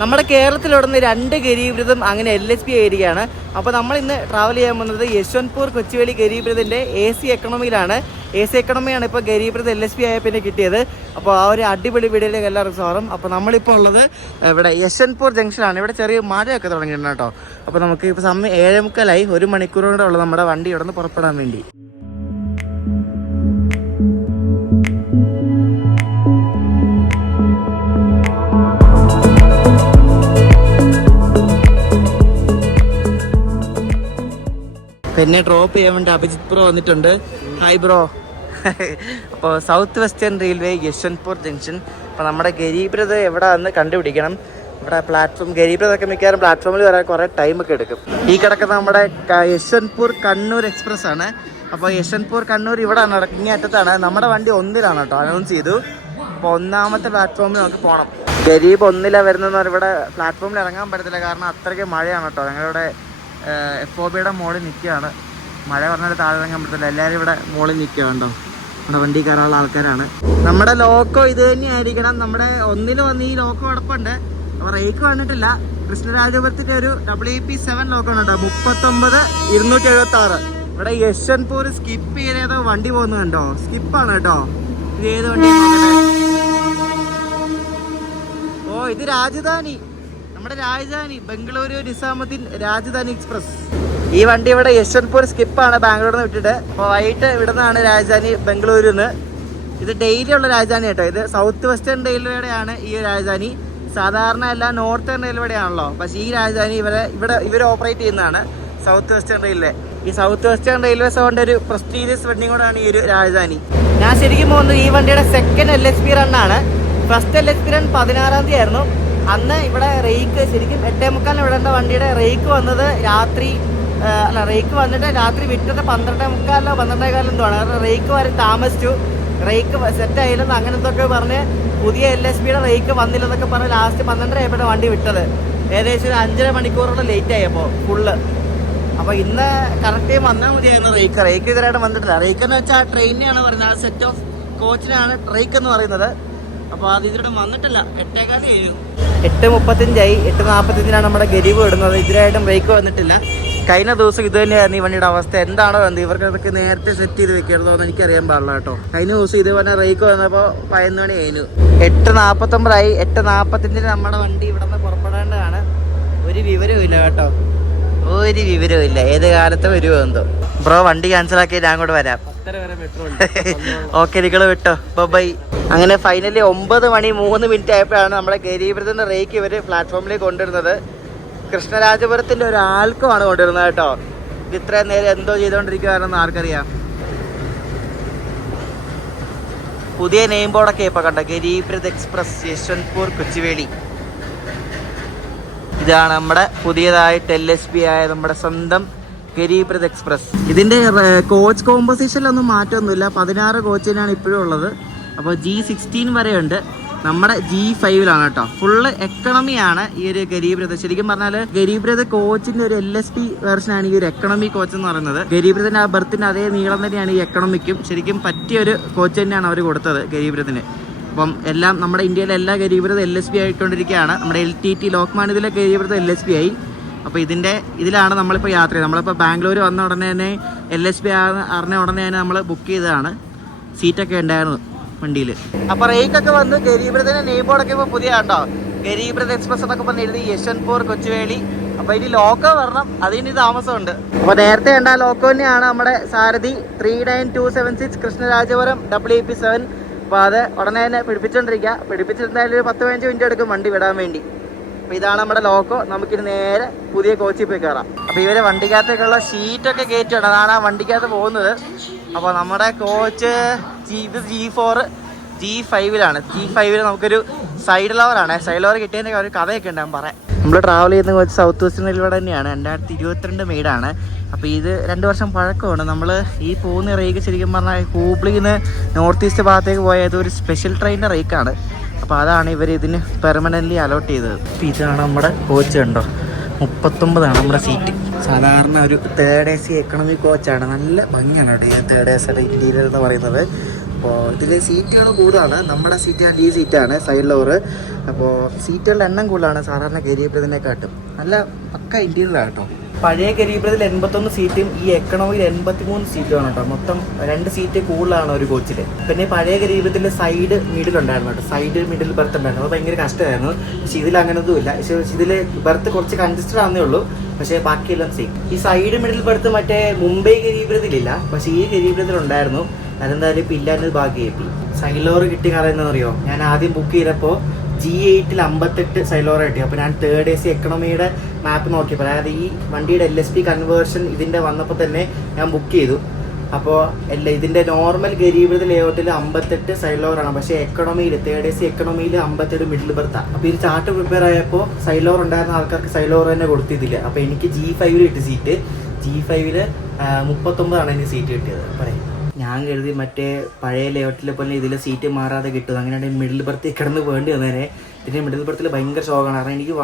നമ്മുടെ കേരളത്തിലുടന്ന് 2 ഗരീബ്രഥം അങ്ങനെ LSP ആയിരിക്കുകയാണ്. അപ്പോൾ നമ്മൾ ഇന്ന് ട്രാവൽ ചെയ്യാൻ പോകുന്നത് യശ്വന്ത്പൂർ കൊച്ചുവേളി ഗരീബ്രഥിൻ്റെ AC എക്കണോമിയിലാണ്. AC എക്കണോമിയാണ് ഇപ്പോൾ ഗരീബ്രഥ് LSP ആയ പിന്നെ കിട്ടിയത്. അപ്പോൾ ആ ഒരു അടിപൊളി വീഡിയോയിലേക്ക് എല്ലാവർക്കും സ്വാഗതം. അപ്പോൾ നമ്മളിപ്പോൾ ഉള്ളത് ഇവിടെ യശ്വന്ത്പൂർ ജംഗ്ഷനാണ്. ഇവിടെ ചെറിയ മഴയൊക്കെ തുടങ്ങിയിട്ടുണ്ട് കേട്ടോ. അപ്പോൾ നമുക്ക് ഇപ്പോൾ സമയം 7:45, 1 മണിക്കൂർ കൂടെ ഉള്ളത് നമ്മുടെ വണ്ടി ഇവിടെ നിന്ന് പുറപ്പെടാൻ വേണ്ടി. എന്നെ ഡ്രോപ്പ് ചെയ്യാൻ വേണ്ടി അഭിജിത് ബ്രോ വന്നിട്ടുണ്ട്. Hi bro. അപ്പോൾ south western railway Yesvantpur junction. അപ്പോൾ നമ്മുടെ ഗരീബ്രഥ് എവിടെ വന്ന് കണ്ടുപിടിക്കണം. ഇവിടെ പ്ലാറ്റ്ഫോം ഗരീബ്രഥൊക്കെ മിക്കവാറും പ്ലാറ്റ്ഫോമിൽ വരാൻ കുറേ ടൈമൊക്കെ എടുക്കും. ഈ കിടക്കുന്ന നമ്മുടെ യശ്വന്ത്പൂർ കണ്ണൂർ എക്സ്പ്രസ് ആണ്. അപ്പോൾ യശ്വന്ത്പൂർ കണ്ണൂർ ഇവിടെ ഇങ്ങേ അറ്റത്താണ്. നമ്മുടെ വണ്ടി 1-ലാണ് കേട്ടോ, അനൗൺസ് ചെയ്തു. അപ്പോൾ 1ാമത്തെ പ്ലാറ്റ്ഫോമിൽ നമുക്ക് പോകണം. ഗരീബ് 1-ലാണ് വരുന്നതെന്ന് പറഞ്ഞാൽ ഇവിടെ പ്ലാറ്റ്ഫോമിൽ ഇറങ്ങാൻ പറ്റത്തില്ല, കാരണം അത്രയ്ക്ക് മഴയാണ് കേട്ടോ. ഞങ്ങളിവിടെ FOBയുടെ മോളിൽ നിൽക്കുകയാണ്. മഴ പറഞ്ഞാൽ താഴെ ഇറങ്ങാൻ പറ്റത്തില്ല, എല്ലാവരും ഇവിടെ മോളിൽ നിൽക്കുകയുണ്ടോ. നമ്മുടെ വണ്ടി കയറാനുള്ള ആൾക്കാരാണ്. നമ്മുടെ ലോക്കോ ഇത് തന്നെയായിരിക്കണം. നമ്മുടെ 1-ൽ വന്ന് ഈ ലോക്കോ കിടപ്പുണ്ട്. അപ്പോൾ റേക്ക് വന്നിട്ടില്ല. കൃഷ്ണരാജപുരത്തിൻ്റെ ഒരു WP7 ലോക്കോ ഉണ്ട്, 39,276. ഇവിടെ യശ്വന്ത്പൂർ സ്കിപ്പ് ചെയ്തേതോ വണ്ടി പോകുന്നത് കണ്ടോ, സ്കിപ്പാണ് കേട്ടോ. ഇത് ഏത് വണ്ടി നോക്കട്ടെ. ഓ, ഇത് രാജധാനി, നമ്മുടെ രാജധാനി ബംഗളൂരു നിസാമുദ്ദീൻ രാജധാനി എക്സ്പ്രസ്. ഈ വണ്ടി ഇവിടെ യശ്വന്ത്പൂർ സ്കിപ്പാണ്, ബാംഗ്ലൂരിൽ നിന്ന് വിട്ടിട്ട്. അപ്പോൾ വൈകിട്ട് ഇവിടെ നിന്നാണ് രാജധാനി ബംഗളൂരിൽ നിന്ന്. ഇത് ഡെയിലി ഉള്ള രാജധാനി കേട്ടോ. ഇത് സൗത്ത് വെസ്റ്റേൺ റെയിൽവേയുടെയാണ് ഈ രാജധാനി. സാധാരണ എല്ലാം നോർത്തേൺ റെയിൽവേയുടെ ആണല്ലോ, പക്ഷേ ഈ രാജധാനി ഇവർ ഓപ്പറേറ്റ് ചെയ്യുന്നതാണ്, സൗത്ത് വെസ്റ്റേൺ റെയിൽവേ. ഈ സൗത്ത് വെസ്റ്റേൺ റെയിൽവേ സോണിൻ്റെ ഒരു പ്രസ്റ്റീജിയസ് വെഡിങ് കൂടാണ് ഈ ഒരു രാജധാനി. ഞാൻ ശരിക്കും പോകുന്നത് ഈ വണ്ടിയുടെ സെക്കൻഡ് LSP റണ്ണാണ്. ഫസ്റ്റ് LSP റൺ 16-ാം തീയതി ആയിരുന്നു. അന്ന് ഇവിടെ റേക്ക് ശരിക്കും 8:45 വിടേണ്ട വണ്ടിയുടെ റേക്ക് വന്നത് റേക്ക് വന്നിട്ട് രാത്രി വിട്ടിട്ട് 12:45 12:15 എന്തോ ആണ്. കാരണം റേക്ക് വരെ താമസിച്ചു, റേക്ക് സെറ്റ് ആയില്ലെന്ന് അങ്ങനെ എന്തൊക്കെ പറഞ്ഞ് പുതിയ LSPയുടെ റേക്ക് വന്നില്ലെന്നൊക്കെ പറഞ്ഞ് ലാസ്റ്റ് 12:30 ആയപ്പോഴാണ് വണ്ടി വിട്ടത്. ഏകദേശം ഒരു 5.5 മണിക്കൂറോളം ലേറ്റ് ആയപ്പോൾ ഫുള്ള്. അപ്പോൾ ഇന്ന് കറക്റ്റ് ടൈം വന്നാൽ മതിയായിരുന്നു. റേക്ക് ഇതുവരെയായിട്ട് വന്നിട്ടില്ല. റേക്ക് എന്ന് വെച്ചാൽ ട്രെയിനിനെയാണ് പറയുന്നത്, ആ സെറ്റ് ഓഫ് കോച്ചിനാണ് റേക്ക് എന്ന് പറയുന്നത്. അപ്പോൾ അത് ഇതിലൂടെ വന്നിട്ടില്ല. 8:15 8:35 8:45 നമ്മുടെ ഗരീബ് ഇടുന്നത്. ഇതിനായിട്ടും ബ്രേക്ക് വന്നിട്ടില്ല. കഴിഞ്ഞ ദിവസം ഇത് തന്നെയായിരുന്നു ഈ വണ്ടിയുടെ അവസ്ഥ. എന്താണോ എന്ത് ഇവർക്ക് അതൊക്കെ നേരത്തെ സെറ്റ് ചെയ്ത് വെക്കരുതോ എന്ന് എനിക്കറിയാൻ പാടില്ല കേട്ടോ. കഴിഞ്ഞ ദിവസം ഇതേപോലെ ബ്രേക്ക് വന്നപ്പോൾ 11 മണി കഴിഞ്ഞു. 8:49 8:45 നമ്മുടെ വണ്ടി ഇവിടെ നിന്ന് പുറപ്പെടേണ്ടതാണ്. ഒരു വിവരവും ഇല്ല കേട്ടോ, ഒരു വിവരവും ഇല്ല. ഏത് കാലത്ത് വരുമോ എന്തോ. ബ്രോ വണ്ടി ക്യാൻസൽ ആക്കി ഞാൻ കൂടെ വരാം. ഓക്കെ, നിങ്ങൾ വിട്ടോ, ബൈ. അങ്ങനെ ഫൈനലി 9:03 ആയപ്പോഴാണ് നമ്മുടെ ഗരീബ്രഥിന്റെ റേക്ക് ഇവർ പ്ലാറ്റ്ഫോമിലേക്ക് കൊണ്ടുവരുന്നത്. കൃഷ്ണരാജപുരത്തിന്റെ ഒരാൾക്കുമാണ് കൊണ്ടുവരുന്നത് കേട്ടോ. ഇത് ഇത്രയും നേരം എന്തോ ചെയ്തുകൊണ്ടിരിക്കുകയാണെന്ന് ആർക്കറിയാം. പുതിയ നെയിം ബോർഡൊക്കെ ഇപ്പൊ കണ്ടോ, ഗരീബ്രഥ് എക്സ്പ്രസ് യശ്വന്ത്പൂർ കൊച്ചുവേളി. ഇതാണ് നമ്മുടെ പുതിയതായിട്ട് LSP ആയ നമ്മുടെ സ്വന്തം ഗരീബ്രഥ് എക്സ്പ്രസ്. ഇതിന്റെ കോച്ച് കോമ്പോസിഷനിലൊന്നും മാറ്റമൊന്നുമില്ല. 16 കോച്ചിനാണ് ഇപ്പോഴും ഉള്ളത്. അപ്പോൾ G16 വരെയുണ്ട്. നമ്മുടെ G5-ലാണ് കേട്ടോ. ഫുള്ള് എക്കണമിയാണ് ഈ ഒരു ഗരീബ്രഥ്. ശരിക്കും പറഞ്ഞാൽ ഗരീബ്രഥ് കോച്ചിന്റെ ഒരു LSP വേർഷനാണ് ഈ ഒരു എക്കണമി കോച്ച് എന്ന് പറയുന്നത്. ഗരീബ്രഥിന്റെ ആ ബർത്തിന്റെ അതേ നീളം തന്നെയാണ് ഈ എക്കണമിക്കും. ശരിക്കും പറ്റിയൊരു കോച്ച് തന്നെയാണ് അവർ കൊടുത്തത് ഗരീബ്രഥിന്. അപ്പം എല്ലാം നമ്മുടെ ഇന്ത്യയിലെ എല്ലാ ഗരീബ്രഥ് LSP ആയിക്കൊണ്ടിരിക്കുകയാണ്. നമ്മുടെ LTT ലോക്മാന്യത്തിലെ ഗരീബ്രഥ് LSP ആയി. അപ്പോൾ ഇതിലാണ് നമ്മളിപ്പോൾ യാത്ര ചെയ്യുന്നത്. നമ്മളിപ്പോൾ ബാംഗ്ലൂർ വന്ന ഉടനെ തന്നെ LSP അറിഞ്ഞ ഉടനെ തന്നെ നമ്മൾ ബുക്ക് ചെയ്തതാണ്. സീറ്റൊക്കെ ഉണ്ടായിരുന്നു വണ്ടിയിൽ. അപ്പോൾ റേക്കൊക്കെ വന്ന് ഗരീബ്രഥിന്റെ നെയിം ബോർഡൊക്കെ ഇപ്പോൾ പുതിയ കണ്ടോ, ഗരീബ്രഥ് എക്സ്പ്രസ് എന്നൊക്കെ പറഞ്ഞ് എഴുതി യശ്വന്ത്പൂർ കൊച്ചുവേളി. അപ്പോൾ ഇനി ലോക്കോ വരണം, അതിന് താമസമുണ്ട്. അപ്പോൾ നേരത്തെ കണ്ട ലോക്കോ തന്നെയാണ് നമ്മുടെ സാരഥി 39276 കൃഷ്ണരാജപുരം WP7. അപ്പോൾ അത് ഉടനെ തന്നെ പിടിപ്പിച്ചിരുന്നാലും ഒരു 10-15 മിനിറ്റ് എടുക്കും വണ്ടി വിടാൻ വേണ്ടി. അപ്പോൾ ഇതാണ് നമ്മുടെ ലോക്കോ. നമുക്കിത് നേരെ പുതിയ കോച്ചിൽ പോയി കയറാം. അപ്പോൾ ഇവരെ വണ്ടിക്കകത്തേക്കുള്ള ഷീറ്റൊക്കെ കയറ്റിയാണ്, അതാണ് ആ വണ്ടിക്കകത്ത് പോകുന്നത്. അപ്പോൾ നമ്മുടെ കോച്ച് ഇത് G4 G5-ലാണ്. G5-ൽ നമുക്കൊരു സൈഡ് ലവറാണ്. സൈഡ് ലവർ കിട്ടിയതിൻ്റെ ഒരു കഥയൊക്കെ ഉണ്ടാകും പറയാം. നമ്മൾ ട്രാവൽ ചെയ്യുന്ന കോച്ച് സൗത്ത് വെസ്റ്റേൺ റെയിൽവേ തന്നെയാണ്. 2022 മെയ്ഡാണ്. അപ്പോൾ ഇത് 2 വർഷം പഴക്കമാണ്. നമ്മൾ ഈ പോകുന്ന റേക്ക് ശരിക്കും പറഞ്ഞാൽ ഹൂബ്ലിയിൽ നിന്ന് നോർത്ത് ഈസ്റ്റ് ഭാഗത്തേക്ക് പോയത് ഒരു സ്പെഷ്യൽ ട്രെയിനിൻ്റെ റേക്കാണ്. അപ്പോൾ അതാണ് ഇവർ ഇതിന് പെർമനൻ്റ്ലി അലോട്ട് ചെയ്തത്. അപ്പോൾ ഇതാണ് നമ്മുടെ കോച്ച് കണ്ടോ, 39 നമ്മുടെ സീറ്റ്. സാധാരണ ഒരു 3rd AC എക്കണോമി കോച്ചാണ്. നല്ല ഭംഗിയാണ് കേട്ടോ ഈ 3rd AC ഇന്റീരിയർ എന്ന് പറയുന്നത്. അപ്പോൾ ഇതിൽ സീറ്റുകൾ കൂടുതലാണ്. നമ്മുടെ സീറ്റ് D സീറ്റാണ്, സൈഡ് ലോറ്. അപ്പോൾ സീറ്റുകളുടെ എണ്ണം കൂടുതലാണ് സാധാരണ ഗരീബിനെക്കാട്ടും. നല്ല പക്ക ഇൻറ്റീരിയറാണ് കേട്ടോ. പഴയ ഗരീബിൽ 81 സീറ്റും ഈ എക്കണോമിയിൽ 83 സീറ്റുമാണ് കേട്ടോ. മൊത്തം 2 സീറ്റ് കൂടുതലാണ് ഒരു കോച്ചിൽ. പിന്നെ പഴയ ഗരീബത്തിൽ സൈഡ് മിഡിൽ ഉണ്ടായിരുന്നു കേട്ടോ. സൈഡ് മിഡിൽ ബർത്ത് ഉണ്ടായിരുന്നു. അത് ഭയങ്കര കഷ്ടമായിരുന്നു. പക്ഷേ ഇതിൽ അങ്ങനൊന്നും ഇല്ല. പക്ഷേ ഇതിൽ ബർത്ത് കുറച്ച് കൺജസ്റ്റഡ് ആണെന്നേ ഉള്ളൂ. പക്ഷേ ബാക്കിയെല്ലാം സെയിം. ഈ സൈഡ് മിഡിൽ ബർത്ത് മറ്റേ മുംബൈ ഗരീബിലില്ല, പക്ഷേ ഈ ഗരീബിലുണ്ടായിരുന്നു. അതെന്തായാലും ഇപ്പം ഇല്ലാഞ്ഞത് ഭാഗ്യമായി. സൈലോർ കിട്ടിയ കാര്യം എന്താണെന്ന് അറിയോ? ഞാൻ ആദ്യം ബുക്ക് ചെയ്തപ്പോൾ G8 58 സൈലോർ കിട്ടി. അപ്പോൾ ഞാൻ 3rd AC എക്കണോമിയുടെ മാപ്പ് നോക്കിയപ്പോൾ, അതായത് ഈ വണ്ടിയുടെ LSP കൺവേർഷൻ ഇതിൻ്റെ വന്നപ്പോൾ തന്നെ ഞാൻ ബുക്ക് ചെയ്തു. അപ്പോൾ ഇതിൻ്റെ നോർമൽ ഗരീബിൻ്റെ ലേഔട്ടിൽ 58 സൈലോറാണ്, പക്ഷേ എക്കണോമിയിൽ 3rd AC എക്കണോമിയിൽ 57 മിഡിൽ ബർത്താണ്. അപ്പോൾ ഈ ചാർട്ട് പ്രിപ്പയർ ആയപ്പോൾ സൈലോർ ഉണ്ടായിരുന്ന ആൾക്കാർക്ക് സൈലോർ തന്നെ കൊടുത്തിട്ടില്ല. അപ്പോൾ എനിക്ക് G5 കിട്ടി സീറ്റ്. G5 39 എനിക്ക് സീറ്റ് കിട്ടിയത്. പറയും ഞാൻ കരുതി മറ്റേ പഴയ ലേഔട്ടിലെ പോലെ ഇതിൽ സീറ്റ് മാറാതെ കിട്ടും. അങ്ങനെയാണെങ്കിൽ മിഡിൽ ബർത്തിൽ കിടന്ന് വേണ്ടി വന്നേനെ. ഇതിൻ്റെ മിഡിൽ ബർത്തിൽ ഭയങ്കര ഷോക്കാണ്. കാരണം എനിക്ക്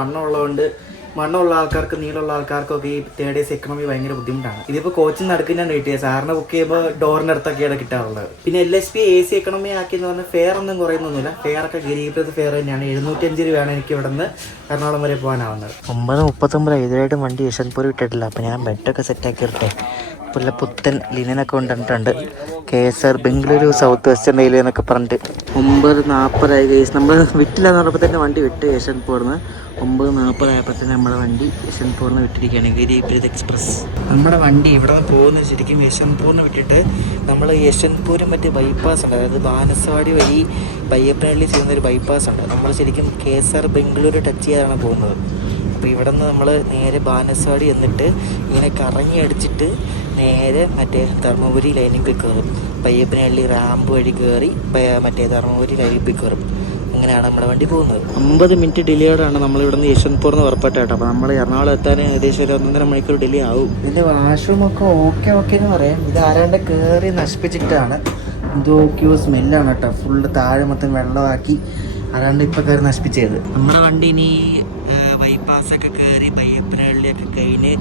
വണ്ണമുള്ള ആൾക്കാർക്ക് നീളമുള്ള ആൾക്കാർക്കൊക്കെ ഈ 3rd AC എക്കണോമി ഭയങ്കര ബുദ്ധിമുട്ടാണ്. ഇതിപ്പോൾ കോച്ചിൽ നടക്കുന്നതാണ് കിട്ടിയത്. സാറിന് ബുക്ക് ചെയ്യുമ്പോൾ ഡോറിൻ്റെ അടുത്തൊക്കെയാണ് കിട്ടാറുള്ളത്. പിന്നെ LSP AC എക്കണോമി ആക്കിയെന്ന് പറഞ്ഞാൽ ഫെയർ ഒന്നും കുറയുന്നൊന്നുമില്ല. ഫെയറൊക്കെ ഗരീബിലത്തെ ഫെയർ തന്നെയാണ്. 705 രൂപയാണ് എനിക്ക് ഇവിടെ നിന്ന് എറണാകുളം വരെ പോകാനാവുന്നത്. 9:39 ഇതുവരെയായിട്ടും വണ്ടി യശ്വന്ത്പൂർ വിട്ടിട്ടില്ല. അപ്പോൾ ഞാൻ ബെഡൊക്കെ സെറ്റാക്കി ഇരട്ടെ. പുല്ല പുത്തൻ ലിനനൊക്കെ കൊണ്ടുവന്നിട്ടുണ്ട്. KSR Bengaluru south western railway എന്നൊക്കെ പറഞ്ഞിട്ട് 9:40 കേസ് നമ്മൾ വിട്ടില്ല എന്ന് പറഞ്ഞപ്പോൾ തന്നെ വണ്ടി വിട്ട് യശ്വന്ത്പൂർന്ന്. 9:40 ആയപ്പോൾ തന്നെ നമ്മുടെ വണ്ടി യശ്വന്ത്പൂർന്ന് വിട്ടിരിക്കുകയാണ്. ഗരീബ് എക്സ്പ്രസ് നമ്മുടെ വണ്ടി ഇവിടെ നിന്ന് പോകുന്നത് ശരിക്കും യശ്വന്ത്പൂർന്ന് വിട്ടിട്ട് നമ്മൾ യശ്വന്ത്പൂരും മറ്റേ ബൈപ്പാസ് ഉണ്ട്, അതായത് ബാനസവാടി വഴി ബയ്യപ്പനഹള്ളി ചെയ്യുന്നൊരു ബൈപ്പാസ് ഉണ്ട്. നമ്മൾ ശരിക്കും KSR ബംഗളൂരു ടച്ച് ചെയ്യാതാണ് പോകുന്നത്. അപ്പോൾ ഇവിടെ നിന്ന് നമ്മൾ നേരെ ബാനസവാടി എന്നിട്ട് ഇങ്ങനെ കറങ്ങി അടിച്ചിട്ട് നേരെ മറ്റേ ധർമ്മപുരി ലൈനിൽ പോയി കയറും. ബയ്യപ്പനഹള്ളി റാമ്പ് വഴി കയറി മറ്റേ ധർമ്മപുരി ലൈനിൽ പോയി കയറും. അങ്ങനെയാണ് നമ്മുടെ വണ്ടി പോകുന്നത്. 50 മിനിറ്റ് ഡിലേയോടാണ് നമ്മളിവിടെ നിന്ന് യശ്വന്ത്പൂർന്ന് പുറപ്പെട്ടു കേട്ടോ. അപ്പോൾ നമ്മൾ എറണാകുളം എത്താൻ ഏകദേശം ഒരു 1.5 മണിക്കൂർ ഡിലേ ആവും. ഇതിൻ്റെ വാഷ്റൂമൊക്കെ ഓക്കെ എന്ന് പറയാം. ഇത് ആരാണ്ട് കയറി നശിപ്പിച്ചിട്ടാണ്. എന്തോക്കെയോ സ്മെല്ലാണ് കേട്ടോ. ഫുള്ള് താഴെ മൊത്തം വെള്ളമാക്കി ആരാണ്ട് ഇപ്പോൾ കയറി നശിപ്പിച്ചത്. നമ്മുടെ വണ്ടി ഇനി ബൈപ്പാസൊക്കെ കയറി ബയ്യപ്പനഹള്ളിയൊക്കെ കഴിഞ്ഞ്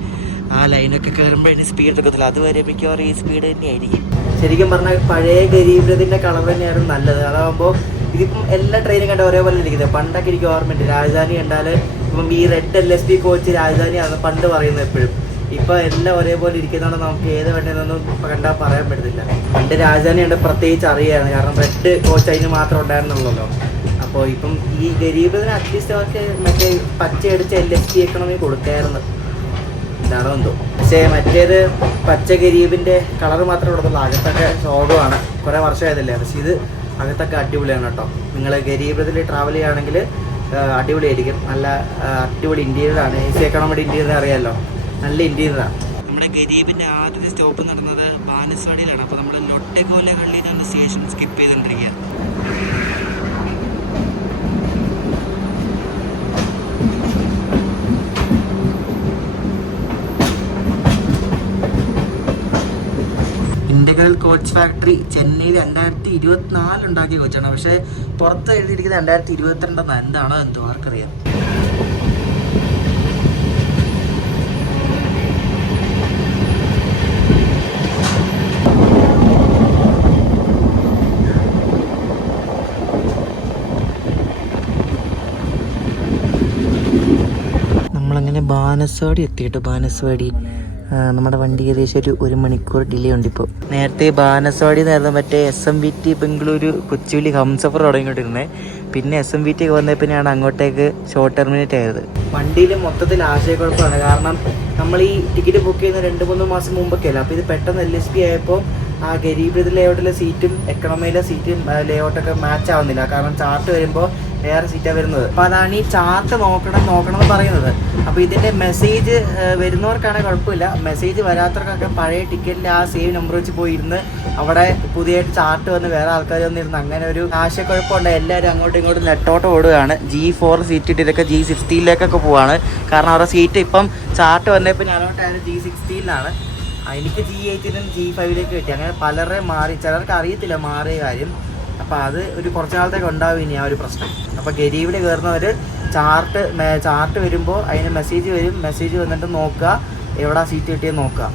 ആ ലൈനൊക്കെ കയറുമ്പോൾ ഇനി സ്പീഡ് എടുക്കത്തില്ല. അതുവരെ മിക്കവാറും ഈ സ്പീഡ് തന്നെയായിരിക്കും. ശരിക്കും പറഞ്ഞാൽ പഴയ ഗരീബിൻ്റെ കളർ തന്നെയായിരുന്നു നല്ലത്. അതാകുമ്പോൾ ഇതിപ്പം എല്ലാ ട്രെയിനും കണ്ട ഒരേപോലെ ഇരിക്കുന്നത്. പണ്ടൊക്കെ എനിക്ക് ഓർമ്മയുണ്ട്, രാജധാനി കണ്ടാൽ ഇപ്പം ഈ റെഡ് LSP കോച്ച് രാജധാനിയാണ് പണ്ട് പറയുന്നത് എപ്പോഴും. ഇപ്പോൾ എല്ലാം ഒരേപോലെ ഇരിക്കുന്നതുകൊണ്ട് നമുക്ക് ഏത് വണ്ടിയെന്നൊന്നും കണ്ടാൽ പറയാൻ പറ്റത്തില്ല. പണ്ട് രാജധാനി കണ്ട് പ്രത്യേകിച്ച് അറിയായിരുന്നു, കാരണം റെഡ് കോച്ച് അതിന് മാത്രം ഉണ്ടായിരുന്നുള്ളല്ലോ. അപ്പോൾ ഇപ്പം ഈ ഗരീബിന് അറ്റ്ലീസ്റ്റ് അവർക്ക് മറ്റേ പച്ചയടിച്ച LSP എക്കണോമി കൊടുക്കായിരുന്നു. എന്താണോ എന്തോ. പക്ഷേ മറ്റേത് പച്ച ഗരീബിൻ്റെ കളർ മാത്രമേ കൊടുത്തുള്ളൂ. അകത്തൊക്കെ ശോകമാണ്. കുറേ വർഷമായതല്ലേ. പക്ഷേ ഇത് അകത്തൊക്കെ അടിപൊളിയാണ് കേട്ടോ. നിങ്ങൾ ഗരീബിൽ ട്രാവൽ ചെയ്യുകയാണെങ്കിൽ അടിപൊളിയായിരിക്കും. നല്ല അടിപൊളി ഇൻറ്റീരിയറാണ്. AC എക്കണോമിയുടെ ഇൻറ്റീരിയർ അറിയാമല്ലോ, നല്ല ഇൻറ്റീരിയറാണ്. നമ്മുടെ ഗരീബിൻ്റെ ആദ്യത്തെ സ്റ്റോപ്പ് നടന്നത് ബാനസവാടിയിലാണ്. അപ്പോൾ നമ്മൾ ലൊട്ടേക്കോലഹള്ളിയിലാണ് സ്റ്റേഷൻ സ്കിപ്പ് ചെയ്തുകൊണ്ടിരിക്കുക. ഇൻഡഗ്രൽ കോച്ച് ഫാക്ടറി ചെന്നൈയിൽ 2024 ഉണ്ടാക്കിയ കോച്ചാണ്. പക്ഷേ പുറത്ത് എഴുതിയിരിക്കുന്നത് 2022 എന്താണോ എന്തോ ആർക്കറിയാം. നമ്മളങ്ങനെ ബാനസവാടി എത്തിയിട്ട് ബാനസവാടി നമ്മുടെ വണ്ടി ഏകദേശം ഒരു മണിക്കൂർ ഡിലേ ഉണ്ട്. ഇപ്പോൾ നേരത്തെ ബാനസവാടി നേരത്തെ മറ്റേ SMVT ബംഗളൂരു കൊച്ചുവേളി ഹംസഫർ തുടങ്ങിക്കൊണ്ടിരുന്നത്. പിന്നെ SMVT ഒക്കെ വന്നപ്പോഴാണ് അങ്ങോട്ടേക്ക് ഷോർട്ട് ടെർമിനേറ്റ് ആയത്. വണ്ടിയിൽ മൊത്തത്തിൽ ആശയക്കുഴപ്പമാണ്. കാരണം നമ്മൾ ഈ ടിക്കറ്റ് ബുക്ക് ചെയ്യുന്ന 2-3 മാസം മുമ്പൊക്കെ അല്ല. അപ്പോൾ ഇത് പെട്ടെന്ന് LSP ആയപ്പോൾ ആ ഗരീബ് ലേഔട്ടിലെ സീറ്റും എക്കണോമിയിലെ സീറ്റും ലേഔട്ടൊക്കെ മാച്ച് ആവുന്നില്ല. കാരണം ചാർട്ട് വരുമ്പോൾ വേറെ സീറ്റാണ് വരുന്നത്. അപ്പോൾ അതാണ് ഈ ചാർട്ട് നോക്കണം എന്ന് പറയുന്നത്. അപ്പോൾ ഇതിൻ്റെ മെസ്സേജ് വരുന്നവർക്കാണെങ്കിൽ കുഴപ്പമില്ല. മെസ്സേജ് വരാത്തവർക്കൊക്കെ പഴയ ടിക്കറ്റിൻ്റെ ആ സേവ് നമ്പർ വെച്ച് പോയിരുന്ന് അവിടെ പുതിയതായിട്ട് ചാർട്ട് വന്ന് വേറെ ആൾക്കാർ വന്നിരുന്ന് അങ്ങനെ ഒരു ആശയക്കുഴപ്പമുണ്ട്. എല്ലാവരും അങ്ങോട്ടും ഇങ്ങോട്ടും നെട്ടോട്ട് ഓടുകയാണ്. G4 സീറ്റ് ഇട്ടിട്ടൊക്കെ G16 പോവാണ്. കാരണം അവരുടെ സീറ്റ് ഇപ്പം ചാർട്ട് വന്നപ്പോൾ ഞാനോട്ടായത് G16 എനിക്ക് G8 G5 കിട്ടി. അങ്ങനെ പലരെ മാറി. ചിലർക്ക് അറിയത്തില്ല മാറിയ കാര്യം. അപ്പോൾ അത് ഒരു കുറച്ച് നാളത്തേക്ക് ഉണ്ടാവും ഇനി ആ ഒരു പ്രശ്നം. അപ്പോൾ ഗരീബിൽ കയറുന്നവർ ചാർട്ട് വരുമ്പോൾ അതിന് മെസ്സേജ് വരും. മെസ്സേജ് വന്നിട്ട് നോക്കുക എവിടെ സീറ്റ് കിട്ടിയെന്ന് നോക്കുക.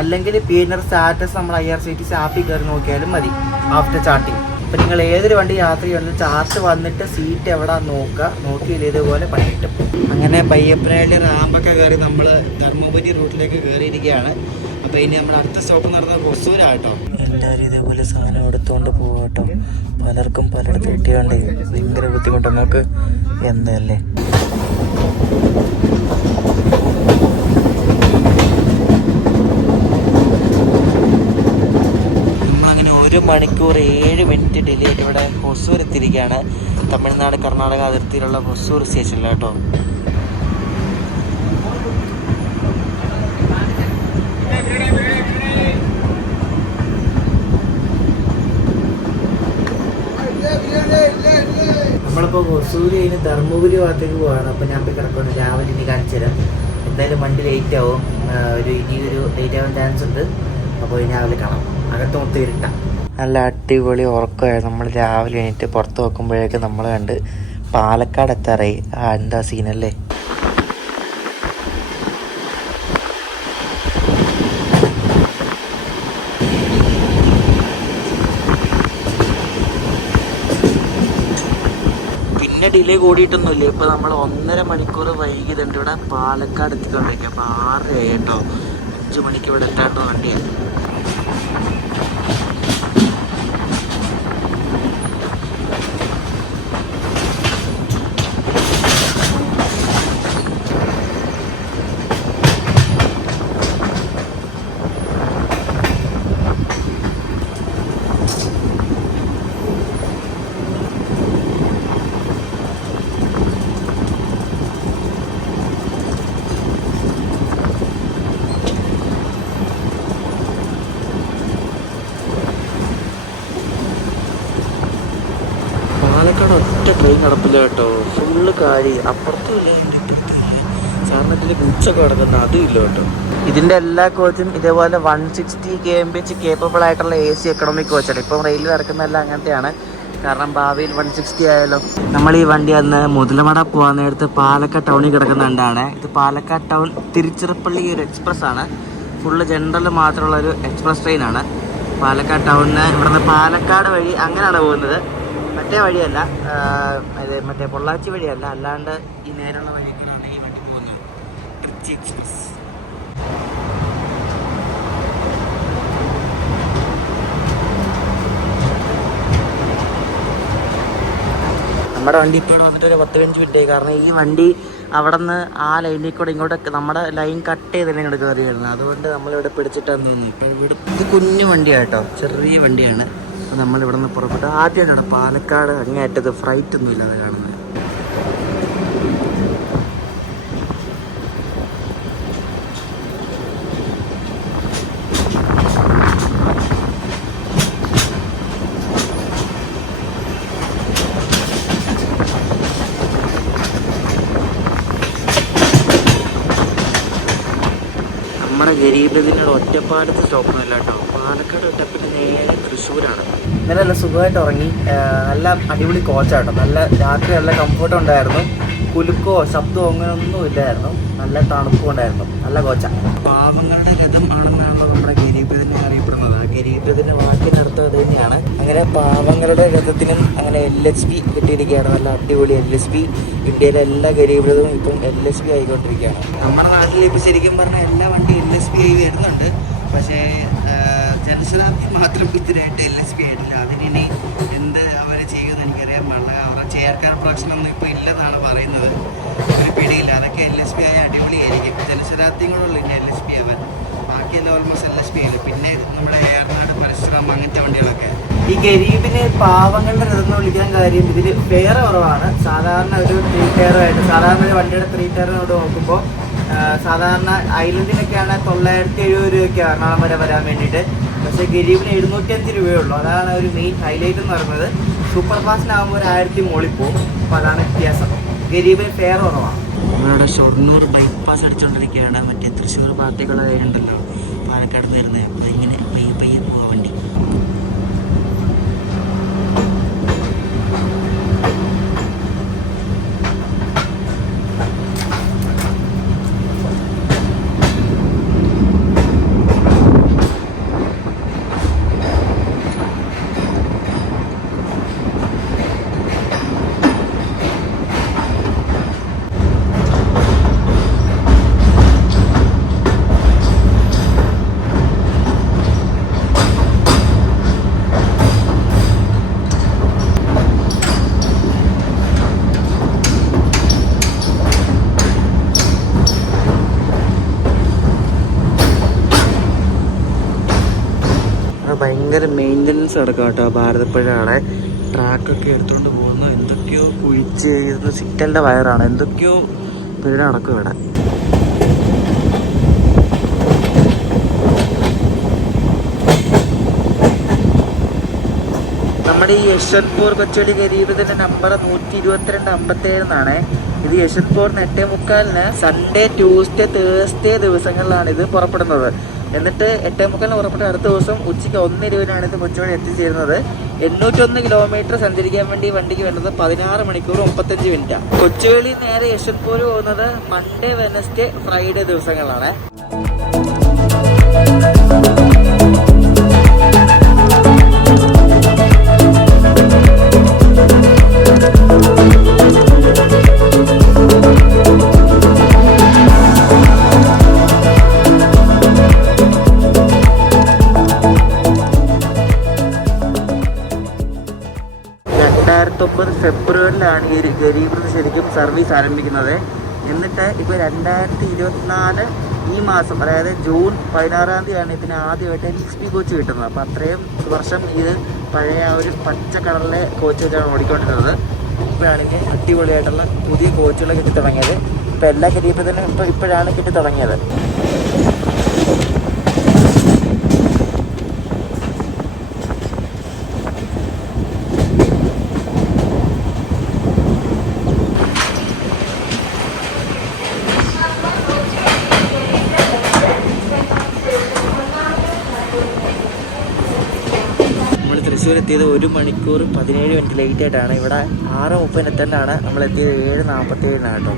അല്ലെങ്കിൽ PNR സ്റ്റാറ്റസ് നമ്മൾ IRCTC ആപ്പിൽ കയറി നോക്കിയാലും മതി ആഫ്റ്റർ ചാർട്ടിങ്. അപ്പം നിങ്ങൾ ഏതൊരു വണ്ടി യാത്ര ചെയ്യുകയാണെങ്കിൽ ചാർട്ട് വന്നിട്ട് സീറ്റ് എവിടെ നോക്കുക, നോക്കിയില്ല ഇതുപോലെ പണി കിട്ടും. അങ്ങനെ പയ്യപ്പനഹള്ളി റാമ്പൊക്കെ കയറി നമ്മൾ ധർമ്മപുരി റൂട്ടിലേക്ക് കയറിയിരിക്കുകയാണ്. അപ്പോൾ ഇനി നമ്മൾ അടുത്ത സ്റ്റോപ്പ് നടന്നത് ഹൊസൂരാട്ടോ. എല്ലാവരും ഇതേപോലെ സാധനം എടുത്തുകൊണ്ട് പോകാട്ടോ. പലർക്കും പലയിടത്ത് കിട്ടിയോണ്ട് ഭയങ്കര ബുദ്ധിമുട്ട്. നമുക്ക് എന്തല്ലേ നമ്മളങ്ങനെ 1 മണിക്കൂർ 7 മിനിറ്റ് ഡിലേ ആയിട്ട് ഇവിടെ ഹൊസൂർ എത്തിയിരിക്കുകയാണ്. തമിഴ്നാട് കർണാടക അതിർത്തിയിലുള്ള ഹൊസൂർ സ്റ്റേഷനിൽ കേട്ടോ. നമ്മളിപ്പോൾ ഹൊസൂർ കഴിഞ്ഞ് ധർമ്മപുരി ഭാഗത്തേക്ക് പോവാണ്. അപ്പോൾ ഞാൻ പോയി കിടക്കണം. രാവിലെ ഇനി കാണിച്ചു തരാം. എന്തായാലും വണ്ടി ലേറ്റ് ആവും, ഇനിയൊരു ലേറ്റ് ആവാൻ ചാൻസ് ഉണ്ട്. അപ്പോൾ രാവിലെ കാണാം. അകത്ത് മൊത്തം ഇരുട്ടാം. നല്ല അടിപൊളി ഉറക്കമായിരുന്നു. നമ്മൾ രാവിലെ എണീറ്റ് പുറത്ത് നോക്കുമ്പോഴേക്ക് നമ്മൾ കണ്ട് പാലക്കാട് എത്താറായി. എന്താ സീനല്ലേ. പിന്നെ ഡിലേ കൂടിയിട്ടൊന്നുമില്ല. ഇപ്പോൾ നമ്മൾ 1.5 മണിക്കൂർ വൈകിട്ടുണ്ട് ഇവിടെ പാലക്കാട് എത്തിക്കൊണ്ടിരിക്കുക. അപ്പോൾ 6 കേട്ടോ, 5 മണിക്ക് ഇവിടെ എത്താണ്ട് വണ്ടിയാണ്. പാലക്കാട് ഒറ്റ ട്രെയിൻ നടപ്പില്ല കേട്ടോ. ഫുള്ള് കാര്യം അപ്പുറത്തും ഇല്ല, സാറിനത്തിൻ്റെ ഗുഡ്സൊക്കെ കിടക്കുന്ന അതും ഇല്ല കേട്ടോ. ഇതിൻ്റെ എല്ലാ കോച്ചും ഇതേപോലെ 160 kmph കേപ്പബിൾ ആയിട്ടുള്ള AC എക്കണോമിക് കോച്ചാണ്. ഇപ്പം റെയിലിൽ നടക്കുന്നതെല്ലാം അങ്ങനത്തെയാണ്. കാരണം ഭാവിയിൽ 160 ആയാലോ. നമ്മൾ ഈ വണ്ടി അന്ന് മുതലമട പോകാൻ നേരത്ത് പാലക്കാട് ടൗണിൽ കിടക്കുന്നുണ്ടാണ്. ഇത് പാലക്കാട് ടൗൺ തിരുച്ചിറപ്പള്ളി ഒരു എക്സ്പ്രസ് ആണ്. ഫുള്ള് ജനറൽ മാത്രമുള്ളൊരു എക്സ്പ്രസ് ട്രെയിനാണ്. പാലക്കാട് ടൗണിന് ഇവിടുന്ന് പാലക്കാട് വഴി അങ്ങനെയാണ് പോകുന്നത്. മറ്റേ വഴിയല്ല, മറ്റേ പൊള്ളാച്ചി വഴിയല്ല, അല്ലാണ്ട് ഈ നേരെയുള്ള വഴികളാണ് ഈ വണ്ടി പോകുന്നത്. ട്രിച്ചി എക്സ്പ്രസ്. നമ്മുടെ വണ്ടി ഇപ്പോൾ വന്നിട്ട് ഒരു 10-15 മിനിറ്റ് ആയി. കാരണം ഈ വണ്ടി അവിടെ നിന്ന് ആ ലൈനിൽ കൂടെ ഇങ്ങോട്ട് നമ്മുടെ ലൈൻ കട്ട് ചെയ്തല്ലേ ഇങ്ങോട്ട് കയറി വരുന്നത്. അതുകൊണ്ട് നമ്മളിവിടെ പിടിച്ചിട്ടാന്ന് തോന്നുന്നു. ഇപ്പോൾ ഇവിടെ ഇത് കുഞ്ഞു വണ്ടിയാട്ടോ, ചെറിയ വണ്ടിയാണ്. അപ്പോൾ നമ്മളിവിടെ നിന്ന് പുറപ്പെട്ട് ആദ്യമായിട്ടാണ് പാലക്കാട് അങ്ങേയറ്റത്ത് ഫ്ലൈറ്റ് ഒന്നും ഇല്ലാതെ കാണുന്നത്. നമ്മുടെ ഗരീബിനോട് ഒറ്റപ്പാലത്ത് സ്റ്റോപ്പൊന്നുമില്ല കേട്ടോ. പാലക്കാട് വിട്ടപ്പിന് നേരെ തൃശ്ശൂരാണ്. ഇന്നലെ നല്ല സുഖമായിട്ട് ഉറങ്ങി. നല്ല അടിപൊളി കോച്ചാട്ടോ. നല്ല രാത്രി നല്ല കംഫർട്ട് ഉണ്ടായിരുന്നു. കുലുക്കോ ശബ്ദമോ അങ്ങനെയൊന്നും ഇല്ലായിരുന്നു. നല്ല തണുപ്പും ഉണ്ടായിരുന്നു. നല്ല കോച്ചാണ്. പാവങ്ങളുടെ രഥം ആണെന്നാണല്ലോ നമ്മുടെ ഗരീബിനെ അറിയപ്പെടുന്നത്. ഗരീബിന്റെ വാക്കിൻ്റെ അർത്ഥം അത് തന്നെയാണ്. അങ്ങനെ പാവങ്ങളുടെ രഥത്തിനും അങ്ങനെ LHB കിട്ടിയിരിക്കുകയാണ്. നല്ല അടിപൊളി LHB. ഇന്ത്യയിലെ എല്ലാ ഗരീബിനും ഇപ്പം LHB ആയിക്കൊണ്ടിരിക്കുകയാണ്. നമ്മുടെ നാട്ടിൽ ഇപ്പം ശരിക്കും പറഞ്ഞാൽ എല്ലാ വണ്ടിയും LHB ആയി വരുന്നുണ്ട്. പക്ഷേ ജനശതാബ്ദി മാത്രം ഇത്തിരിയായിട്ട് LHB ആയിട്ടില്ല. അതിനി എന്ത് അവർ ചെയ്യുമെന്ന് എനിക്കറിയാൻ പാടില്ല. അവരുടെ ചെയർക്കാർ പ്രൊഡക്ഷനൊന്നും ഇപ്പോൾ ഇല്ലെന്നാണ് പറയുന്നത്. ഒരു പിടിയില്ല. അതൊക്കെ LHB ആയ അടിപൊളിയായിരിക്കും. ജനശതാബ്ദിയും കൂടെ ഉള്ളു ഇനി LHB ആവാൻ. ബാക്കിയെല്ലാം ഓൾമോസ്റ്റ് LHB ആയില്ല. പിന്നെ നമ്മുടെ ഏറനാട് പരശുറാം അങ്ങനത്തെ വണ്ടികളൊക്കെ. ഈ ഗരീബിന് പാവങ്ങളുടെ രഥം വിളിക്കാൻ കാര്യം ഇതിൽ ഫെയർ കുറവാണ്. സാധാരണ ഒരു 3 ടയറുമായിട്ട് സാധാരണ ഒരു വണ്ടിയുടെ 3 ടയറിനോട് നോക്കുമ്പോൾ സാധാരണ ഐലൻഡിനൊക്കെയാണ് 970 രൂപയ്ക്ക് എറണാകുളം വരെ വരാൻ വേണ്ടിയിട്ട്. പക്ഷേ ഗരീബിന് 705 രൂപയുള്ളൂ. അതാണ് ഒരു മെയിൻ ഹൈലൈറ്റ് എന്ന് പറയുന്നത്. സൂപ്പർ ഫാസ്റ്റിനാകുമ്പോൾ 1000 മുകളിൽ പോകും. അപ്പോൾ അതാണ് വ്യത്യാസം. ഗരീബിന് ഫെയർ കുറവാണ്. നമ്മളിവിടെ ഷൊർണൂർ ബൈപ്പാസ് അടിച്ചുകൊണ്ടിരിക്കുകയാണ്. മറ്റേ തൃശ്ശൂർ ഭാഗത്തേക്കുള്ള ഉണ്ടല്ലോ പാലക്കാട് വരുന്നത്. അപ്പോൾ ഇങ്ങനെ പയ്യെ പയ്യെ പോകാൻ വണ്ടി. ഭയങ്കര മെയിൻ്റനൻസ് നടക്കുക കേട്ടോ. ഭാരതപ്പുഴയാണ് ട്രാക്കൊക്കെ എടുത്തുകൊണ്ട് പോകുന്നു. എന്തൊക്കെയോ കുഴിച്ച് ഇത് സിറ്റലിൻ്റെ വയറാണ്. എന്തൊക്കെയോ പരിപാടി നടക്കും ഇവിടെ. നമ്മുടെ ഈ യശ്വന്ത്പൂർ കൊച്ചുവേളി ഗരീബിന്റെ നമ്പർ 12257 എന്നാണ്. ഇത് യശ്വന്ത്പൂറിന് 8:45 സൺഡേ, ട്യൂസ്ഡേ, തേഴ്സ്ഡേ ദിവസങ്ങളിലാണ് ഇത് പുറപ്പെടുന്നത്. എന്നിട്ട് 8:45 പുറപ്പെട്ട അടുത്ത ദിവസം ഉച്ചയ്ക്ക് 1:20 ഇത് കൊച്ചുവേളി എത്തിച്ചേരുന്നത്. 801 കിലോമീറ്റർ സഞ്ചരിക്കാൻ വേണ്ടി വണ്ടിക്ക് വേണ്ടത് 16 മണിക്കൂർ 35 മിനിറ്റാണ്. കൊച്ചുവേളി നേരെ യശ്വന്ത്പൂർ പോകുന്നത് മൺഡേ, വെനസ്ഡേ, ഫ്രൈഡേ ദിവസങ്ങളിലാണ്. ഫെബ്രുവരിയിലാണ് ഈ ഗരീബ് ശരിക്കും സർവീസ് ആരംഭിക്കുന്നത്. എന്നിട്ട് ഇപ്പോൾ 2024 ഈ മാസം, അതായത് ജൂൺ 16-ാം തീയതിയാണ് ഇതിന് ആദ്യമായിട്ട് XP കോച്ച് കിട്ടുന്നത്. അപ്പോൾ അത്രയും വർഷം ഇത് പഴയ ഒരു പച്ച കളറിലെ കോച്ച് വെച്ചാണ് ഓടിക്കൊണ്ടിരുന്നത്. ഇപ്പോഴാണെങ്കിൽ അടിപൊളിയായിട്ടുള്ള പുതിയ കോച്ചുകൾ കിട്ടി തുടങ്ങിയത്. ഇപ്പോൾ എല്ലാ ഗരീബത്തിനും ഇപ്പോഴാണ് കിട്ടി തുടങ്ങിയത്. തൃശ്ശൂർ എത്തിയത് 1 മണിക്കൂർ 17 മിനിറ്റ് ലേറ്റ് ആയിട്ടാണ്. ഇവിടെ 6:30 എത്തേണ്ടാണ്. നമ്മളെത്തിയത് 7:47 കേട്ടോ.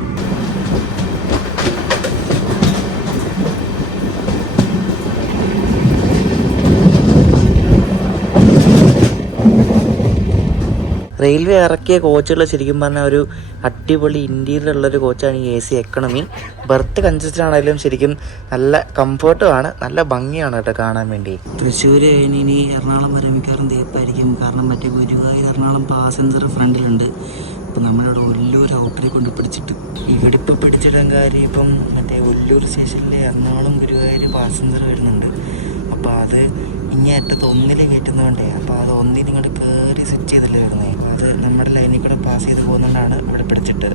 റെയിൽവേ ഇറക്കിയ കോച്ചുകൾ ശരിക്കും പറഞ്ഞാൽ ഒരു അടിപൊളി ഇൻറ്റീരിയർ ഉള്ളൊരു കോച്ചാണ് ഈ AC എക്കണമി. ബർത്ത് കൺജസ്റ്റഡ് ആണെങ്കിലും ശരിക്കും നല്ല കംഫർട്ടുമാണ്, നല്ല ഭംഗിയാണ് കേട്ടോ കാണാൻ വേണ്ടി. തൃശ്ശൂർ ഇനി എറണാകുളം വരെ മിക്കവാറും തേപ്പായിരിക്കും. കാരണം മറ്റേ ഗുരുവായൂർ എറണാകുളം പാസഞ്ചർ ഫ്രണ്ടിലുണ്ട്. ഇപ്പം നമ്മളിവിടെ ഒല്ലൂർ ഔട്ടറിൽ കൊണ്ട് പിടിച്ചിട്ട് ഇവിടെ ഇപ്പോൾ പിടിച്ചിടാൻ കാര്യം ഇപ്പം മറ്റേ ഒല്ലൂർ സ്റ്റേഷനിൽ എറണാകുളം ഗുരുവായൂർ പാസഞ്ചർ വരുന്നുണ്ട്. അപ്പോൾ അത് ഇങ്ങനെ അറ്റത്ത് ഒന്നിലേ കയറ്റുന്നതുകൊണ്ടേ, അപ്പോൾ അത് ഒന്നിനും ഇങ്ങോട്ട് കയറി സ്വിച്ച് ചെയ്തല്ലേ വരുന്നത്. അത് നമ്മുടെ ലൈനിൽ കൂടെ പാസ് ചെയ്ത് പോകുന്നതുകൊണ്ടാണ് ഇവിടെ പിടിച്ചിട്ട്.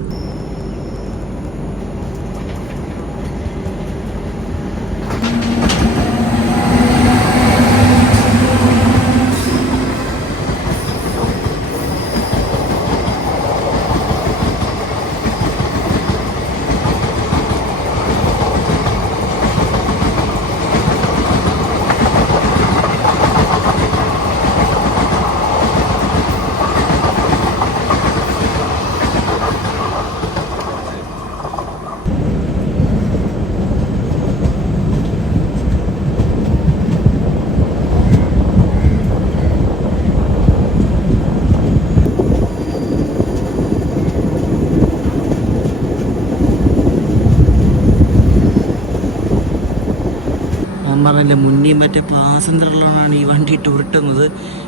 പറഞ്ഞില്ല, മുന്നേയും മറ്റേ പാസഞ്ചറുള്ളതാണ് ഈ വണ്ടി ടൂറിട്ടുന്നത്.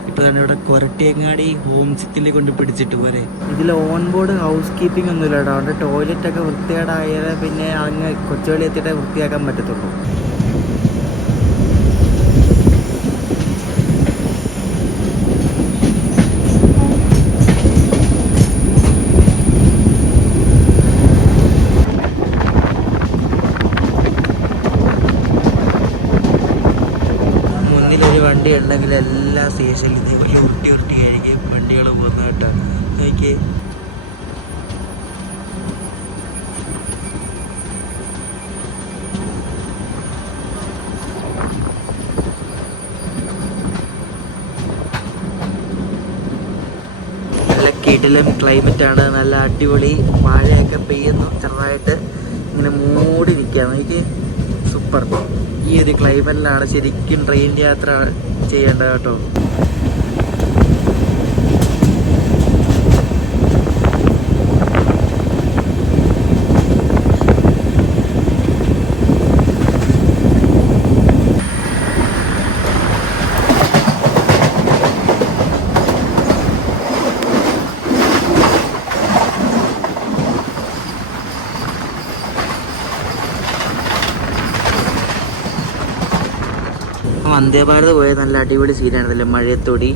ഇപ്പോൾ തന്നെ ഇവിടെ കൊരട്ടിയങ്ങാടി ഹോം സിറ്റിയിൽ കൊണ്ട് പിടിച്ചിട്ട് പോരെ. ഇതിൽ ഓൺ ബോർഡ് ഹൗസ് കീപ്പിംഗ് ഒന്നുമില്ല കേട്ടോ. അവിടെ ടോയ്ലറ്റൊക്കെ വൃത്തികേടായാൽ പിന്നെ അങ്ങ് കൊച്ചുവേളി എത്തിയിട്ടേ വൃത്തിയാക്കാൻ പറ്റത്തുള്ളൂ. വണ്ടി ഉണ്ടെങ്കിൽ എല്ലാ സ്റ്റേഷനിലും ഇതേപോലെ ഉരുട്ടിയായിരിക്കും വണ്ടികൾ പോകുന്നത് കേട്ടോ. നോക്കി നല്ല കിടിലൻ ക്ലൈമറ്റാണ്. നല്ല അടിപൊളി മഴയൊക്കെ പെയ്യുന്നു, ചെറുതായിട്ട് ഇങ്ങനെ മൂടി നിൽക്കുക. നോക്കി സൂപ്പർ. ഈ ഒരു ക്ലൈമറ്റിലാണ് ശരിക്കും ട്രെയിൻ യാത്ര ചെയ്യേണ്ടത് കേട്ടോ. വന്ദേ ഭാരത് പോയ നല്ല അടിപൊളി സീനായിരുന്നല്ലേ, മഴയത്തോടി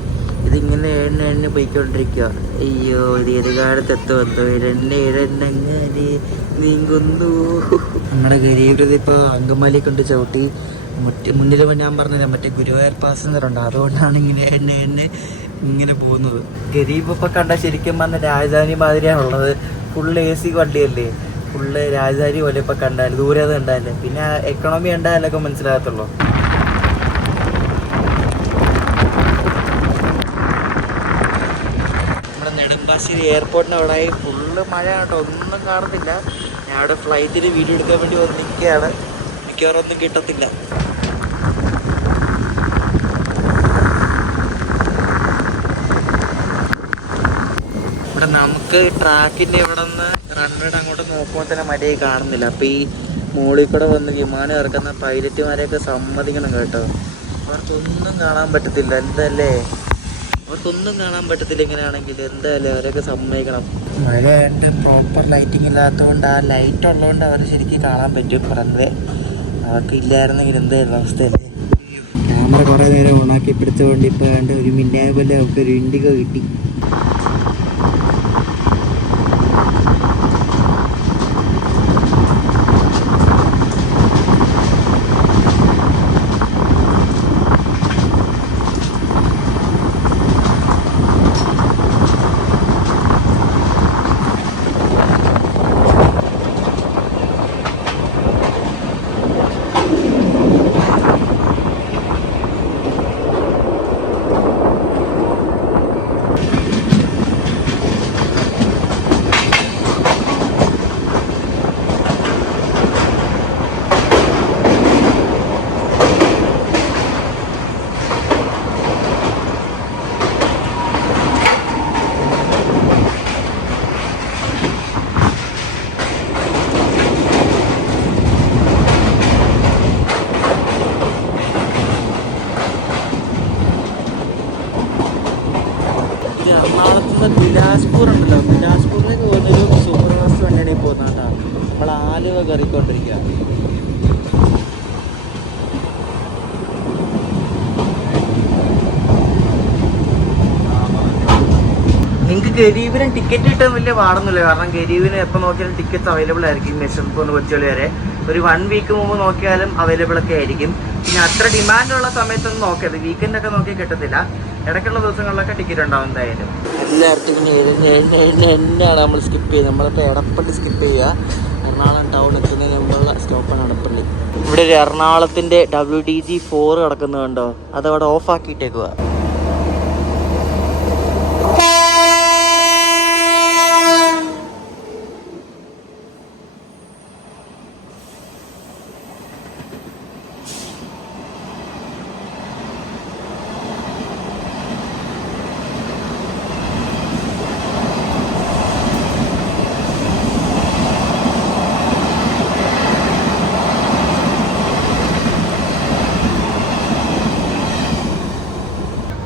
ഇതിങ്ങനെ എണ്ണ പോയിക്കൊണ്ടിരിക്കുക. അയ്യോ ഇത് ഏത് കാലത്തെത്തോ എന്തോ എണ്ണങ്ങനെ നീങ്ങുന്നു. നമ്മുടെ ഗരീബ്രത് ഇപ്പോൾ അങ്കമാലി കൊണ്ട് ചവിട്ടി മുന്നിൽ ഞാൻ പറഞ്ഞില്ല മറ്റേ ഗുരുവായൂർ പാസഞ്ചർ ഉണ്ട്, അതുകൊണ്ടാണ് ഇങ്ങനെ എണ്ണ ഇങ്ങനെ പോകുന്നത്. ഗരീബ് ഇപ്പം കണ്ടാൽ ശരിക്കും പറഞ്ഞ രാജധാനി മാതിരിയാണുള്ളത്. ഫുള്ള് AC വണ്ടിയല്ലേ, ഫുള്ള് രാജധാനി പോലെ ഇപ്പം കണ്ടാൽ ദൂരെ അത് കണ്ടാലേ, പിന്നെ എക്കണോമി കണ്ടാലൊക്കെ മനസ്സിലാകത്തുള്ളൂ. നമ്മുടെ നെടുമ്പാശ്ശേരി എയർപോർട്ടിൻ്റെ അവിടെ ഫുള്ള് മഴ കേട്ടോ, ഒന്നും കാണത്തില്ല. ഞാൻ അവിടെ ഫ്ലൈറ്റിൽ വീഡിയോ എടുക്കാൻ വേണ്ടി വന്ന് നിൽക്കുകയാണ്, മിക്കവാറും ഒന്നും കിട്ടത്തില്ല. ഇവിടെ നമുക്ക് ട്രാക്കിൻ്റെ ഇവിടെ നിന്ന് റൺവേയുടെ അങ്ങോട്ട് നോക്കുമ്പോൾ തന്നെ മഴയായി കാണുന്നില്ല. അപ്പോൾ ഈ മുകളിൽ കൂടെ വന്ന് വിമാനം ഇറക്കുന്ന പൈലറ്റുമാരെയൊക്കെ സമ്മതിക്കണം കേട്ടോ, അവർക്കൊന്നും കാണാൻ പറ്റത്തില്ല. എന്തല്ലേ അവർക്കൊന്നും കാണാൻ പറ്റത്തില്ല ഇങ്ങനെയാണെങ്കിൽ, എന്തായാലും അവരെയൊക്കെ സമ്മതിക്കണം. മഴ ഉണ്ട്, പ്രോപ്പർ ലൈറ്റിംഗ് ഇല്ലാത്തതുകൊണ്ട് ആ ലൈറ്റ് ഉള്ളതുകൊണ്ട് അവർ ശരിക്കും കാണാൻ പറ്റും. റൺവേ അവർക്ക് ഇല്ലായിരുന്നെങ്കിൽ എന്തായിരുന്നു അവസ്ഥയല്ലേ. ക്യാമറ കുറേ നേരം ഓണാക്കി പിടിച്ചുകൊണ്ട് ഇപ്പോൾ വേണ്ട ഒരു മിന്നായ പോലെ അവർക്ക് ഒരു ഇൻഡിഗോ കിട്ടി. ബിലാസ്പൂർ ഉണ്ടല്ലോ, ബിലാസ്പൂരിലേക്ക് പോകുന്നൊരു സൂപ്പർ ഫാസ്റ്റ് വണ്ടിയാണ് ഈ പോകുന്നത് കേട്ടോ. നമ്മൾ ആലുവ കയറിക്കൊണ്ടിരിക്കുക. നിങ്ങൾക്ക് ഗരീബിന് ടിക്കറ്റ് കിട്ടാൻ വലിയ പാടൊന്നുമില്ല, കാരണം ഗരീബിന് എപ്പോൾ നോക്കിയാലും ടിക്കറ്റ് അവൈലബിൾ ആയിരിക്കും. യശ്വന്ത്പൂർ കൊച്ചുകളി വരെ ഒരു 1 വീക്ക് മുമ്പ് നോക്കിയാലും അവൈലബിൾ ഒക്കെ ആയിരിക്കും. പിന്നെ അത്ര ഡിമാൻഡുള്ള സമയത്തൊന്നും നോക്കരുത്, വീക്കെൻഡൊക്കെ നോക്കി കിട്ടത്തില്ല. ഇടയ്ക്കുള്ള ദിവസങ്ങളിലൊക്കെ ടിക്കറ്റ് ഉണ്ടാവും എന്തായാലും. എല്ലായിടത്തും എന്നാണ് നമ്മൾ സ്കിപ്പ് ചെയ്യുന്നത്. നമ്മളിപ്പോൾ എടപ്പള്ളി സ്കിപ്പ് ചെയ്യുക. എറണാകുളം ടൗൺ എത്തുന്നതിന് മുമ്പുള്ള സ്റ്റോപ്പാണ് എടപ്പള്ളി. ഇവിടെ ഒരു എറണാകുളത്തിൻ്റെ WDG4 കിടക്കുന്നുണ്ടോ, അതവിടെ ഓഫാക്കിയിട്ടേക്കുക.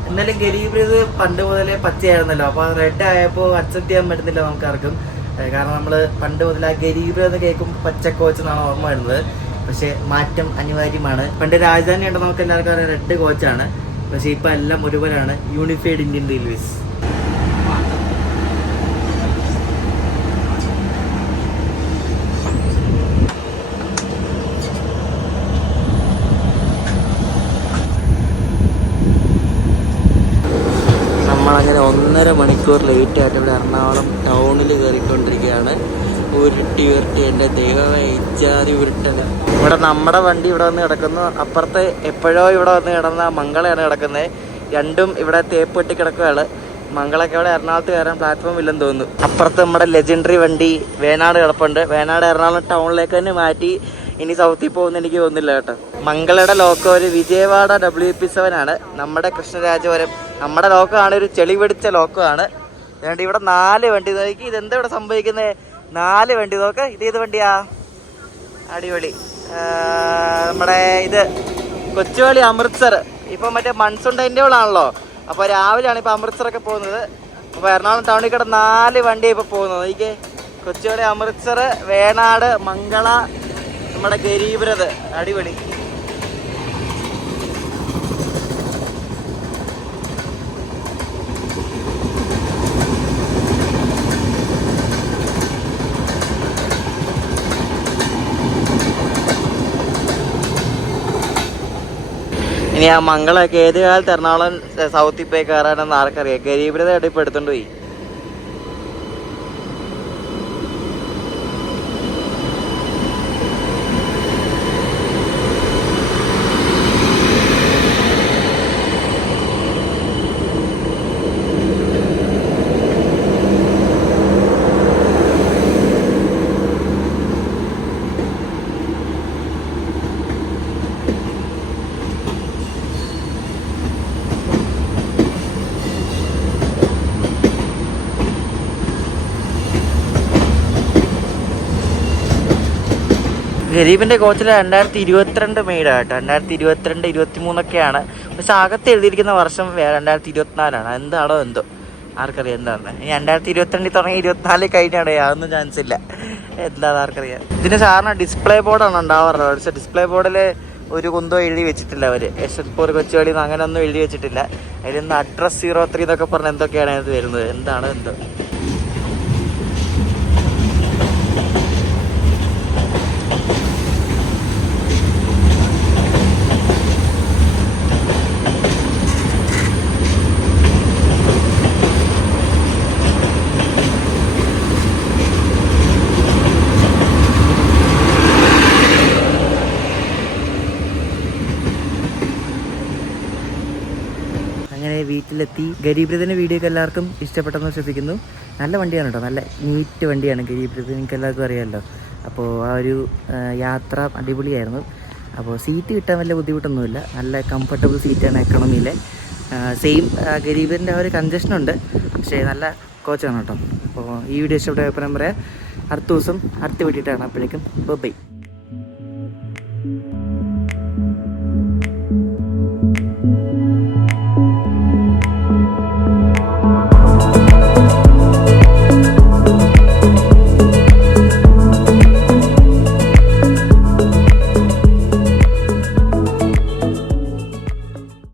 എന്നാലും ഗരീബ് ഇത് പണ്ട് മുതലേ പച്ചയായിരുന്നല്ലോ, അപ്പോൾ റെഡ് ആയപ്പോൾ അക്സെപ്റ്റ് ചെയ്യാൻ പറ്റുന്നില്ല നമുക്കാർക്കും. കാരണം നമ്മൾ പണ്ട് മുതൽ ആ ഗരീബ് എന്ന് കേൾക്കുമ്പോൾ പച്ച കോച്ച് എന്നാണ് ഓർമ്മ വരുന്നത്. പക്ഷേ മാറ്റം അനിവാര്യമാണ്. പണ്ട് രാജധാനി ഉണ്ടെന്ന് നമുക്ക് എല്ലാവർക്കും അറിയാം, റെഡ് കോച്ചാണ്. പക്ഷേ ഇപ്പം എല്ലാം ഒരുപോലെയാണ്. Unified Indian railways. നമ്മളങ്ങനെ 1.5 മണിക്കൂർ ലേറ്റ് ആയിട്ട് ഇവിടെ എറണാകുളം ടൗണിൽ കയറിക്കൊണ്ടിരിക്കുകയാണ്. ഉരുട്ടി എൻ്റെ ദൈവമേ, ഇജാതി ഉരുട്ടല. ഇവിടെ നമ്മുടെ വണ്ടി ഇവിടെ വന്ന് കിടക്കുന്നു. അപ്പുറത്ത് എപ്പോഴോ ഇവിടെ വന്ന് കിടന്ന മംഗളയാണ് കിടക്കുന്നത്. രണ്ടും ഇവിടെ തേപ്പ് കെട്ടി കിടക്കുകയാണ്. മംഗളൊക്കെ ഇവിടെ എറണാകുളത്ത് കയറാൻ പ്ലാറ്റ്ഫോം ഇല്ലെന്ന് തോന്നുന്നു. അപ്പുറത്ത് നമ്മുടെ ലെജൻഡറി വണ്ടി വേണാട് കിടപ്പുണ്ട്. വേണാട് എറണാകുളം ടൗണിലേക്ക് തന്നെ മാറ്റി ഇനി സൗത്തിൽ പോകുന്ന എനിക്ക് തോന്നുന്നില്ല കേട്ടോ. മംഗളയുടെ ലോക്കോ ഒരു വിജയവാഡ WP7 ആണ്. നമ്മുടെ കൃഷ്ണരാജപുരം നമ്മുടെ ലോക്കോ ആണ്, ഒരു ചെളി പിടിച്ച ലോക്കോ ആണ്. അതുകൊണ്ട് ഇവിടെ 4 വണ്ടി നോക്കി. ഇതെന്താ ഇവിടെ സംഭവിക്കുന്നത്? 4 വണ്ടി നോക്ക്. ഇതേത് വണ്ടിയാ? അടിപൊളി. നമ്മുടെ ഇത് കൊച്ചുവേളി അമൃത്സർ. ഇപ്പം മറ്റേ മൺസൂൺ ടൈം ടേബിൾ ആണല്ലോ, അപ്പോൾ രാവിലെയാണ് ഇപ്പോൾ അമൃത്സറൊക്കെ പോകുന്നത്. അപ്പോൾ എറണാകുളം ടൗണിൽ കൂടെ 4 വണ്ടിയാണ് ഇപ്പോൾ പോകുന്നത്. നോക്കിക്കേ, കൊച്ചുവേളി അമൃത്സർ, വേണാട്, മംഗള, നമ്മുടെ ഗരീബ് രഥ്. അടിപൊളി. ഇനി ആ മംഗളൊക്കെ ഏത് കാലത്ത് എറണാകുളം സൗത്തിൽ പോയി കയറാനെന്ന് ആർക്കറിയാം. ഗരീബിനെ ഇപ്പം എടുത്തോണ്ട് പോയി. ഗരീബിൻ്റെ കോച്ചിൽ 2022 മെയ്ഡാട്ടോ. 2022, 23 പക്ഷെ അകത്ത് എഴുതിയിരിക്കുന്ന വർഷം 2024. എന്താണോ എന്തോ ആർക്കറിയാം എന്താണെന്ന്. ഇനി 2022 തുടങ്ങി 24 കഴിഞ്ഞാണ്, അതൊന്നും ചാൻസ് ഇല്ല. എന്താണെന്ന് ആർക്കറിയാം. ഇതിന് സാറിന് ഡിസ്പ്ലേ ബോർഡാണ് ഉണ്ടാവാറുള്ളത്. പക്ഷെ ഡിസ്പ്ലേ ബോർഡിൽ ഒരു കുന്തോ എഴുതി വെച്ചിട്ടില്ല അവർ. യശ്വന്ത്പൂർ കൊച്ചുവേളി അങ്ങനെയൊന്നും എഴുതി വെച്ചിട്ടില്ല. അതിലൊന്ന് അഡ്രസ് 03 എന്നൊക്കെ പറഞ്ഞ് എന്തൊക്കെയാണ് ഇത് വരുന്നത്, എന്താണോ എന്തോ. അങ്ങനെ വീട്ടിലെത്തി. ഗരീബ്രഥിൻ്റെ വീഡിയോ ഒക്കെ എല്ലാവർക്കും ഇഷ്ടപ്പെട്ടെന്ന് ശ്രദ്ധിക്കുന്നു. നല്ല വണ്ടിയാണ് കേട്ടോ, നല്ല നീറ്റ് വണ്ടിയാണ് ഗരീബ്രഥ്, നിങ്ങൾക്ക് എല്ലാവർക്കും അറിയാമല്ലോ. അപ്പോൾ ആ ഒരു യാത്ര അടിപൊളിയായിരുന്നു. അപ്പോൾ സീറ്റ് കിട്ടാൻ വലിയ ബുദ്ധിമുട്ടൊന്നുമില്ല, നല്ല കംഫർട്ടബിൾ സീറ്റാണ് എക്കണോമിയിലെ. സെയിം ഗരീബിൻ്റെ ആ ഒരു കൺജഷനുണ്ട്, പക്ഷേ നല്ല കോച്ചാണ് കേട്ടോ. അപ്പോൾ ഈ വീഡിയോ ഇഷ്ടപ്പെട്ട അഭിപ്രായം പറയാം. അടുത്ത ദിവസം അടുത്ത വീഡിയോ കാണാം. അപ്പോഴേക്കും ബൈ.